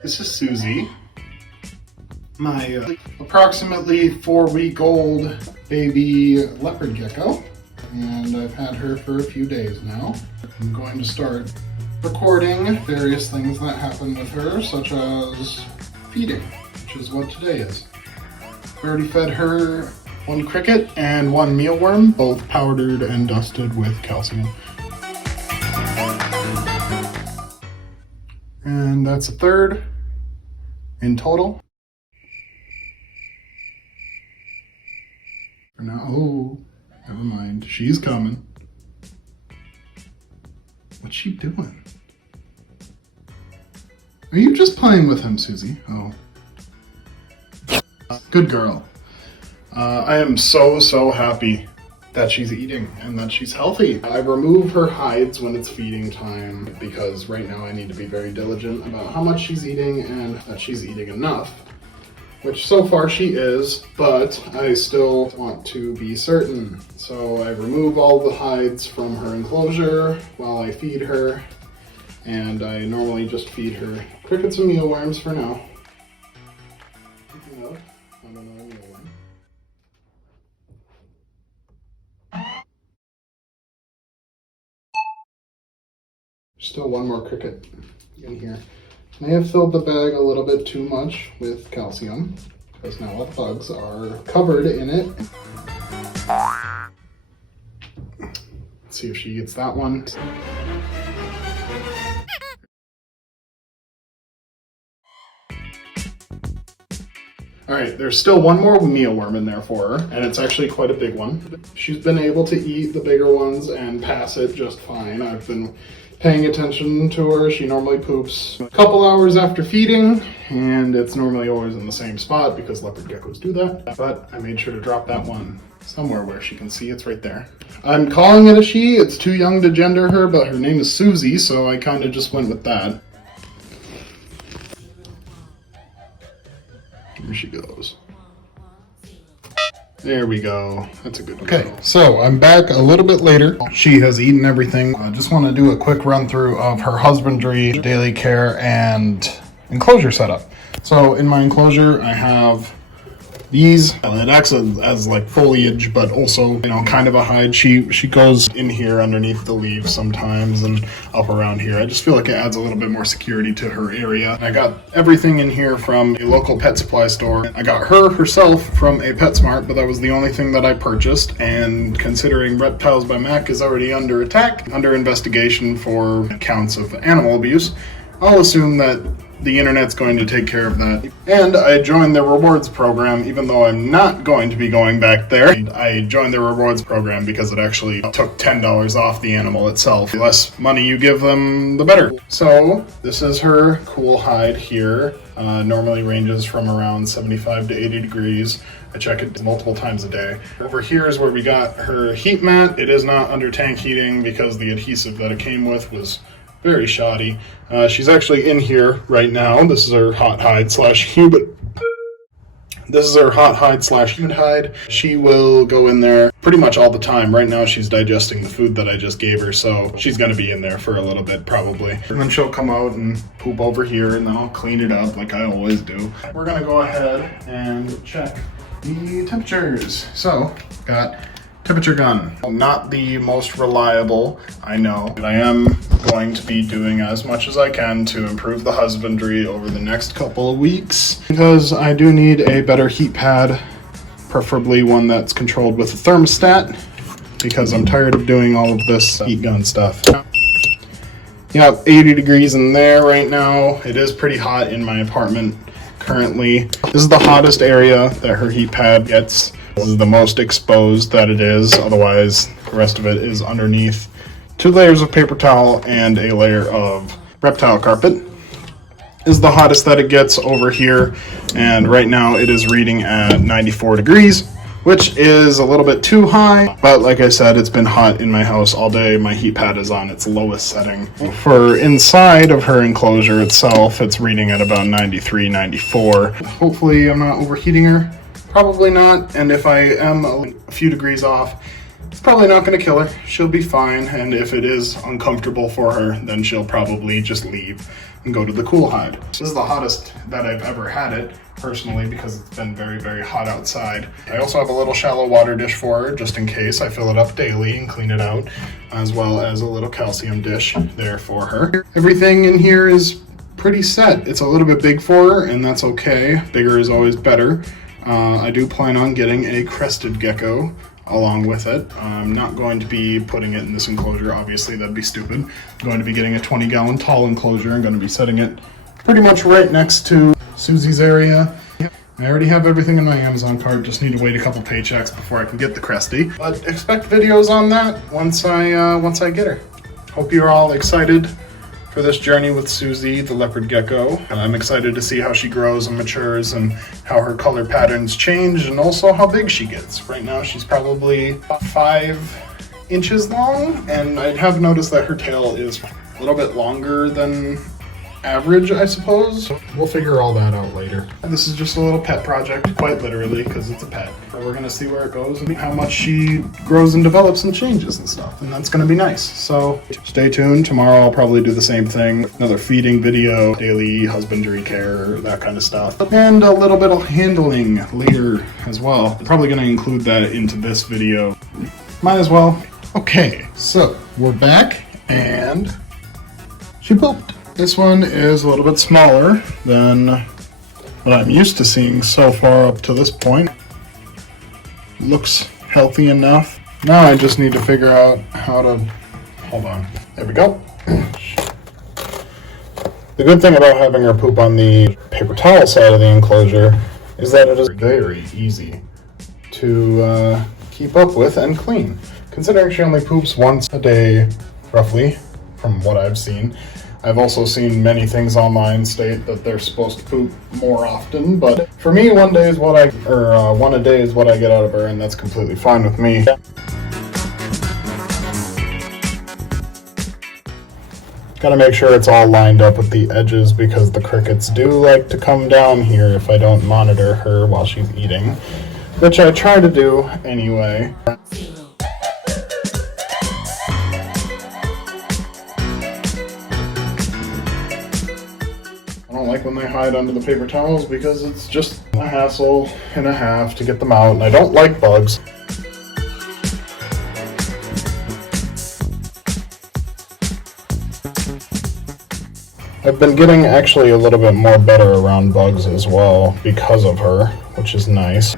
This is Suzy, my approximately 4-week-old baby leopard gecko, and I've had her for a few days now. I'm going to start recording various things that happen with her, such as feeding, which is what today is. I already fed her 1 cricket and 1 mealworm, both powdered and dusted with calcium. And that's a third in total. For now, oh, never mind, she's coming. What's she doing? Are you just playing with him, Suzy? Oh. Good girl. I am so happy that she's eating and that she's healthy. I remove her hides when it's feeding time because right now I need to be very diligent about how much she's eating and that she's eating enough, which so far she is, but I still want to be certain. So I remove all the hides from her enclosure while I feed her, and I normally just feed her crickets and mealworms for now. Still 1 more cricket in here. May have filled the bag a little bit too much with calcium because now all the bugs are covered in it. Let's see if she gets that one. All right, there's still 1 more mealworm in there for her, and it's actually quite a big one. She's been able to eat the bigger ones and pass it just fine. I've been paying attention to her. She normally poops a couple hours after feeding, and it's normally always in the same spot because leopard geckos do that. But I made sure to drop that one somewhere where she can see. It's right there. I'm calling it a she. It's too young to gender her, but her name is Suzy, so I kind of just went with that. Here she goes. There we go. That's a good one. Okay, so I'm back a little bit later. She has eaten everything. I just want to do a quick run through of her husbandry, daily care, and enclosure setup. So in my enclosure, I have these. It acts as like foliage, but also, you know, kind of a hide. She goes in here underneath the leaves sometimes and up around here. I just feel like it adds a little bit more security to her area. I got everything in here from a local pet supply store. I got her herself from a PetSmart, but that was the only thing that I purchased. And considering Reptiles by Mac is already under attack, under investigation for counts of animal abuse, I'll assume that the internet's going to take care of that. And I joined the rewards program, even though I'm not going to be going back there. I joined the rewards program because it actually took $10 off the animal itself. The less money you give them, the better. So this is her cool hide here. Normally ranges from around 75 to 80 degrees. I check it multiple times a day. Over here is where we got her heat mat. It is not under tank heating because the adhesive that it came with was very shoddy. She's actually in here right now. This is her hot hide slash humid. This is her hot hide slash humid hide. She will go in there pretty much all the time. Right now she's digesting the food that I just gave her, so she's gonna be in there for a little bit probably. And then she'll come out and poop over here, and then I'll clean it up like I always do. We're gonna go ahead and check the temperatures. So, got temperature gun. Not the most reliable, I know, but I am going to be doing as much as I can to improve the husbandry over the next couple of weeks because I do need a better heat pad, preferably one that's controlled with a thermostat because I'm tired of doing all of this heat gun stuff. Yeah, 80 degrees in there right now. It is pretty hot in my apartment currently. This is the hottest area that her heat pad gets. This is the most exposed that it is, otherwise the rest of it is underneath 2 layers of paper towel and a layer of reptile carpet. This is the hottest that it gets over here, and right now it is reading at 94 degrees, which is a little bit too high, but like I said, it's been hot in my house all day. My heat pad is on its lowest setting. For inside of her enclosure itself, it's reading at about 93, 94. Hopefully I'm not overheating her. Probably not, and if I am a few degrees off, it's probably not going to kill her. She'll be fine, and if it is uncomfortable for her, then she'll probably just leave. and go to the cool hide. This is the hottest that I've ever had it, personally, because it's been very, very hot outside. I also have a little shallow water dish for her, just in case. I fill it up daily and clean it out, as well as a little calcium dish there for her. Everything in here is pretty set. It's a little bit big for her, and that's okay. Bigger is always better. I do plan on getting a crested gecko along with it. I'm not going to be putting it in this enclosure, obviously, that'd be stupid. I'm going to be getting a 20-gallon tall enclosure. I'm going to be setting it pretty much right next to Suzy's area. I already have everything in my Amazon cart, just need to wait a couple paychecks before I can get the cresty. But expect videos on that once I get her. Hope you're all excited for this journey with Suzy, the leopard gecko. And I'm excited to see how she grows and matures and how her color patterns change and also how big she gets. Right now she's probably about 5 inches long, and I have noticed that her tail is a little bit longer than average, I suppose. We'll figure all that out later. And this is just a little pet project, quite literally, because it's a pet. But we're gonna see where it goes and how much she grows and develops and changes and stuff. And that's gonna be nice. So stay tuned. Tomorrow I'll probably do the same thing. Another feeding video, daily husbandry care, that kind of stuff. And a little bit of handling later as well. Probably gonna include that into this video. Might as well. Okay, so we're back and she pooped. This one is a little bit smaller than what I'm used to seeing so far up to this point. Looks healthy enough. Now I just need to figure out how to, hold on, there we go. The good thing about having her poop on the paper towel side of the enclosure is that it is very easy to keep up with and clean. Considering she only poops once a day, roughly, from what I've seen. I've also seen many things online state that they're supposed to poop more often, but for me, one a day is what I get out of her, and that's completely fine with me. Gotta make sure it's all lined up with the edges because the crickets do like to come down here if I don't monitor her while she's eating, which I try to do anyway. Like when they hide under the paper towels because it's just a hassle and a half to get them out, and I don't like bugs. I've been getting actually a little bit more better around bugs as well because of her, which is nice.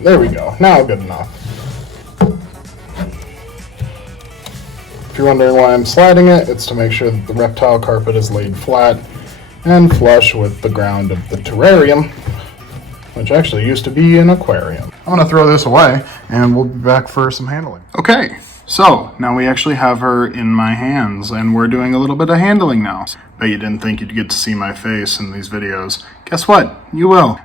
There we go. Now good enough. If you're wondering why I'm sliding it, it's to make sure that the reptile carpet is laid flat and flush with the ground of the terrarium, which actually used to be an aquarium. I'm going to throw this away and we'll be back for some handling. Okay, so now we actually have her in my hands and we're doing a little bit of handling now. Bet you didn't think you'd get to see my face in these videos. Guess what? You will.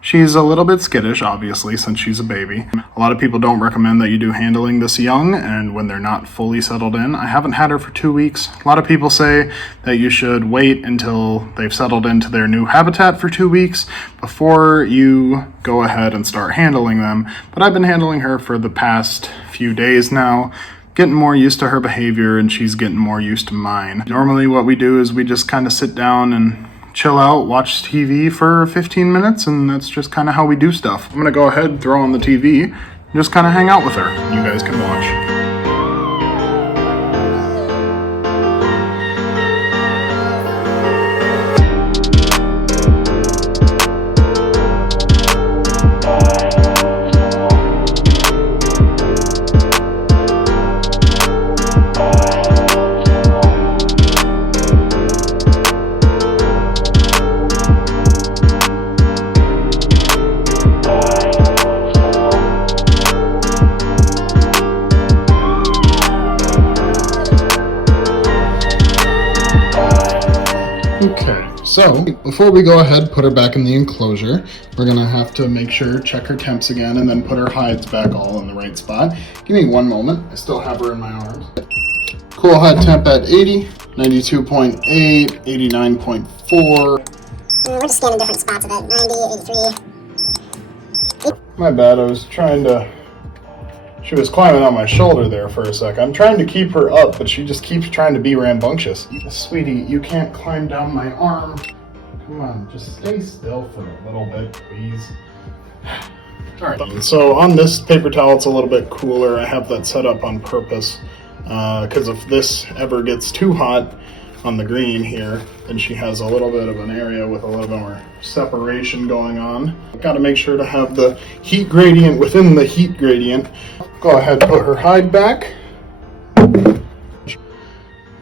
She's a little bit skittish, obviously, since she's a baby. A lot of people don't recommend that you do handling this young and when they're not fully settled in. I haven't had her for 2 weeks. A lot of people say that you should wait until they've settled into their new habitat for 2 weeks before you go ahead and start handling them. But I've been handling her for the past few days now, getting more used to her behavior, and she's getting more used to mine. Normally what we do is we just kind of sit down and chill out, watch TV for 15 minutes, and that's just kind of how we do stuff. I'm gonna go ahead and throw on the TV and just kind of hang out with her. You guys can watch. Okay, So before we go ahead, put her back in the enclosure, we're gonna have to make sure, check her temps again, and then put her hides back all in the right spot. Give me one moment. I still have her in my arms. Cool hide temp at 80, 92.8, 89.4. We're just scanning different spots of it. 90, 83. My bad, I was trying to... She was climbing on my shoulder there for a sec. I'm trying to keep her up, but she just keeps trying to be rambunctious. Sweetie, you can't climb down my arm. Come on, just stay still for a little bit, please. Alright, so on this paper towel, it's a little bit cooler. I have that set up on purpose, because if this ever gets too hot on the green here, then she has a little bit of an area with a little bit more separation going on. Got to make sure to have the heat gradient within the heat gradient. Go ahead, put her hide back. There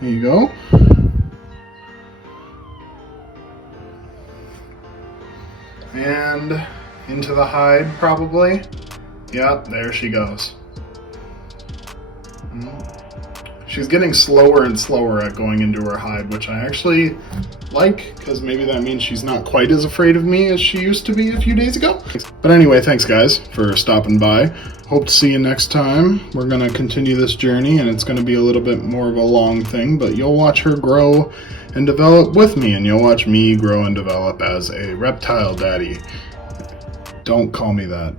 you go. And into the hide, probably. Yep, there she goes. She's getting slower and slower at going into her hide, which I actually like, because maybe that means she's not quite as afraid of me as she used to be a few days ago. But anyway, thanks guys for stopping by. Hope to see you next time. We're going to continue this journey, and it's going to be a little bit more of a long thing, but you'll watch her grow and develop with me, and you'll watch me grow and develop as a reptile daddy. Don't call me that.